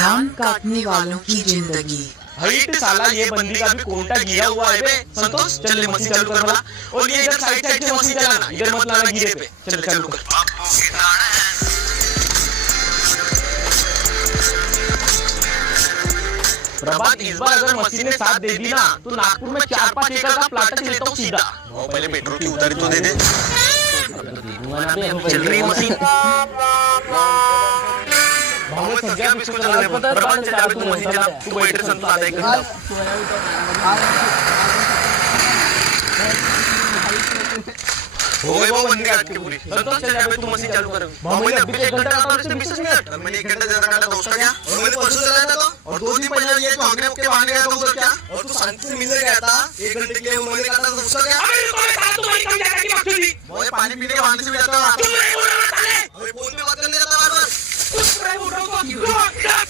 धान काटने वालों की जिंदगी। हाइट साला ये बंदी का भी कोंटा गिरा हुआ है बे। संतोष चल मशीन चालू कर वाला। और ये इधर साइड साइड से मशीन चलाना, इधर मत लाना गिरे पे। चल चालू कर। प्रभात इस बार अगर मशीन ने साथ दे दी ना तो नागपुर में 4-5 एकड़ का प्लाट लेता हूँ सीधा। पहले पेट्रोल की उधारी तो दे दे। चल रही मशीन। सगळ्या बिस्कुट चलाने प्रभात चला तू मशीन चला तू बैठ संतोष आता एक हो गए वो बंदी काट के पूरी। संतोष चल जा तू मशीन चालू कर। मैंने अभी 1 घंटा काटा और इसने 20 मिनट। मैंने 1 घंटा ज्यादा काटा तो उसका क्या? और मैंने परसों चलाया था तो और 2 दिन पहले ये तो भागने के भागने गया था उधर क्या? और तू शांति से मिलने गया था 1 घंटे के लिए मैंने काटा तो उसका क्या? अबे तुम्हारे साथ तुम्हारी कम जाएगा की बात थी। मैं पानी पीने के बहाने से भी जाता हूं। अबे फोन पे